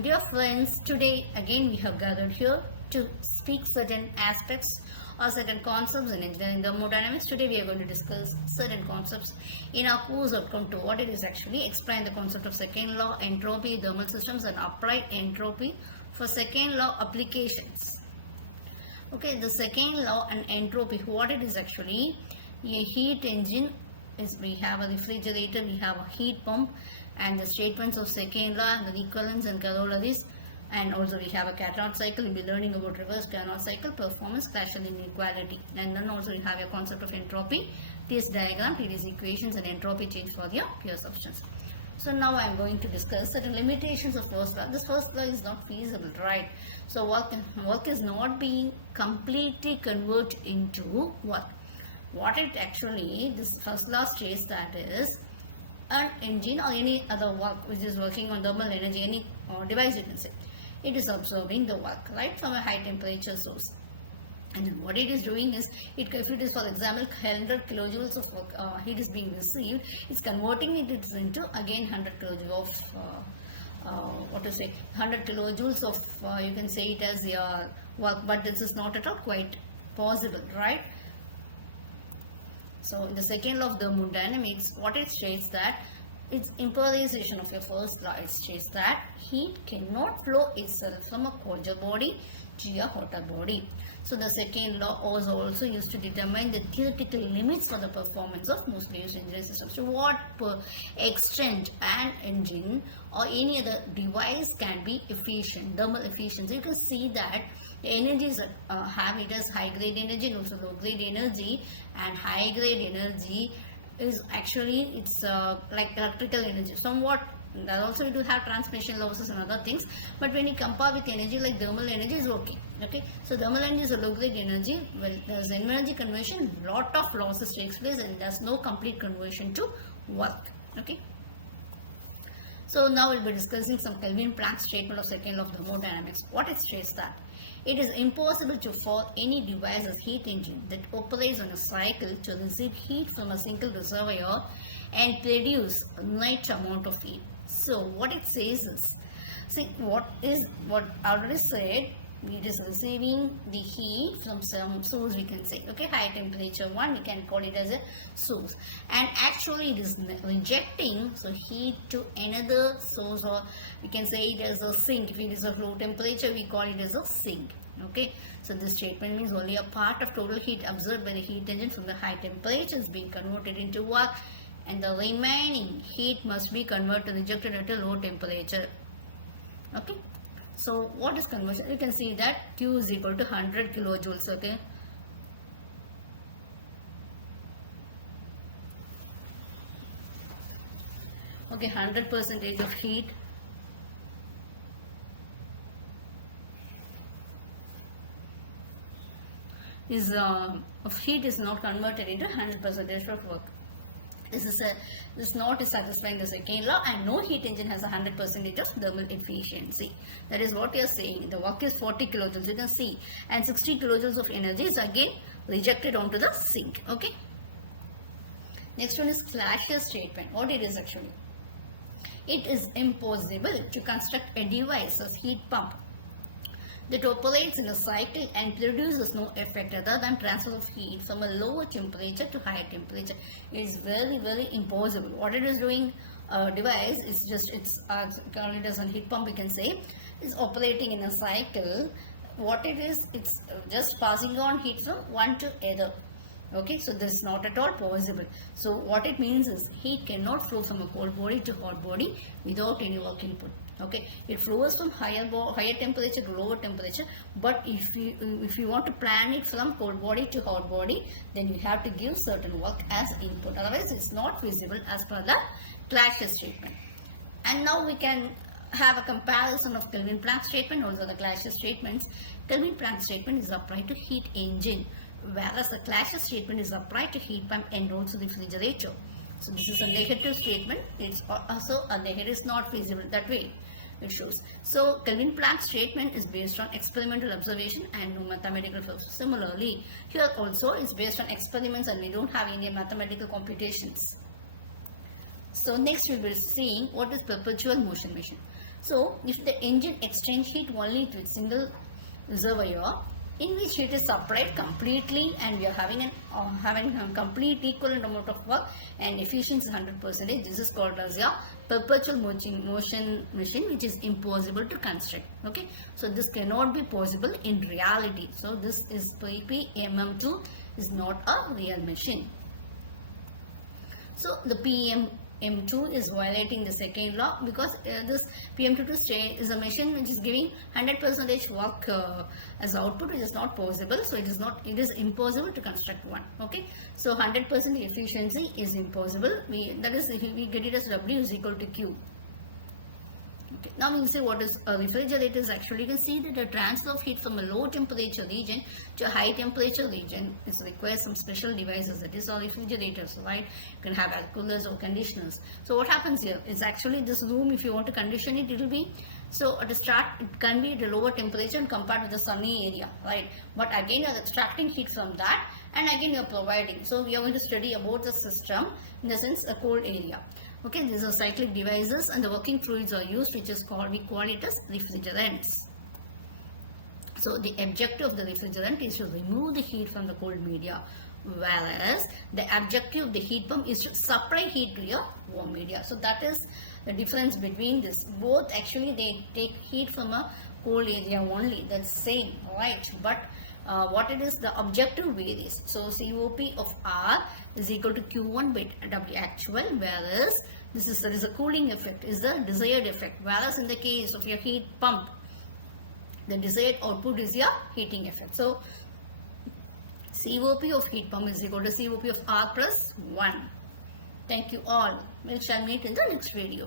Dear friends, today again we have gathered here to speak certain aspects or certain concepts in engineering thermodynamics. Today we are going to discuss certain concepts in our course outcome 2. What it is actually, explain the concept of second law, entropy, thermal systems and applied entropy for second law applications. Okay, the second law and entropy, what it is actually, a heat engine is, we have a refrigerator, we have a heat pump, and the statements of second law and the equivalents and corollaries, and also we have a Carnot cycle. We'll be learning about reverse Carnot cycle, performance, Classical inequality, and then also we have a concept of entropy, TS diagram, TS equations and entropy change for the pure substance. So now I am going to discuss certain limitations of first law. This first law is not feasible, right? So work is not being completely converted into work. What it actually, this first law states that is, an engine or any other work which is working on thermal energy, any device you can say, it is absorbing the work, right, from a high temperature source. And then what it is doing is, if it is for example 100 kilojoules of work, heat is being received, it's converting it into again 100 kilojoules of 100 kilojoules of you can say it as your work, but this is not at all quite possible, right? So in the second law of thermodynamics, what it states that it's imperization of your first law. It states that heat cannot flow itself from a colder body to a hotter body. So the second law was also used to determine the theoretical limits for the performance of mostly used engineering systems. So what extent an engine or any other device can be efficient, thermal efficiency. You can see that the energies have it as high grade energy and also low grade energy, and high grade energy is actually, it's like electrical energy somewhat. That also we do have transmission losses and other things, but when you compare with energy like thermal energy is okay. So thermal energy is a low grade energy. Well, there's energy conversion, lot of losses takes place and there's no complete conversion to work. So now we'll be discussing some Kelvin-Planck statement of second law of thermodynamics. What it states that it is impossible to form any device as heat engine that operates on a cycle to receive heat from a single reservoir and produce a net amount of heat. So what it says is, see what I already said, it is receiving the heat from some source, we can say, high temperature one, we can call it as a source, and actually it is rejecting so heat to another source, or we can say it as a sink. If it is a low temperature, we call it as a sink. So this statement means only a part of total heat absorbed by the heat engine from the high temperature is being converted into work, and the remaining heat must be converted and rejected at a low temperature. So what is conversion? You can see that Q is equal to 100 kilojoules. 100% of heat is not converted into 100% of work. This not is satisfying the second law, and no heat engine has 100% of thermal efficiency. That is what we are saying. The work is 40 kilojoules, you can see, and 60 kilojoules of energy is again rejected onto the sink. Next one is Clashes statement. What it is actually, it is impossible to construct a device of heat pump that operates in a cycle and produces no effect other than transfer of heat from a lower temperature to higher temperature. It is very, very impossible. What it is doing, device is just, it's called it as a heat pump, we can say, is operating in a cycle. What it is, it's just passing on heat from one to other. So this is not at all possible. So what it means is, heat cannot flow from a cold body to hot body without any work input. It flows from higher temperature to lower temperature, but if you want to plan it from cold body to hot body, then you have to give certain work as input, otherwise it's not feasible as per the Clashes statement. And now we can have a comparison of Kelvin-Planck statement, also the Clashes statements. Kelvin-Planck statement is applied to heat engine, whereas the Clashes statement is applied to heat pump and also the refrigerator. So this is a negative statement. It's also a negative, is not feasible that way. It shows. So Kelvin-Planck statement is based on experimental observation and no mathematical proof. Similarly, here also it's based on experiments and we don't have any mathematical computations. So next we will be seeing what is perpetual motion machine. So if the engine extends heat only to a single reservoir in which heat is supplied completely and we are having a complete equivalent amount of work and efficiency 100%, this is called as a perpetual motion machine, which is impossible to construct. Okay, so this cannot be possible in reality. So this is PPMM2 is not a real machine. So the PM2 is violating the second law because this PM2 is a machine which is giving 100% work as output, which is not possible. So it is impossible to construct one. Okay, so 100% efficiency is impossible. We get it as W is equal to Q. Okay. Now we will see what is a refrigerator is actually. You can see that the transfer of heat from a low temperature region to a high temperature region requires some special devices, that is all refrigerators, right? You can have air coolers or conditioners. So what happens here is actually this room, if you want to condition it, it will be, so at the start it can be at a lower temperature and compared to the sunny area, right? But again you are extracting heat from that and again you are providing. So we are going to study about the system in the sense a cold area. Okay, these are cyclic devices and the working fluids are used, which is called, we call it as refrigerants. So the objective of the refrigerant is to remove the heat from the cold media, whereas the objective of the heat pump is to supply heat to your warm media. So that is the difference between this. Both actually they take heat from a cold area only, that's same, right? But what it is, the objective varies. So COP of R is equal to Q1 by W actual, whereas there is a cooling effect, is the desired effect, whereas in the case of your heat pump, the desired output is your heating effect. So COP of heat pump is equal to COP of R plus 1. Thank you all. We shall meet in the next video.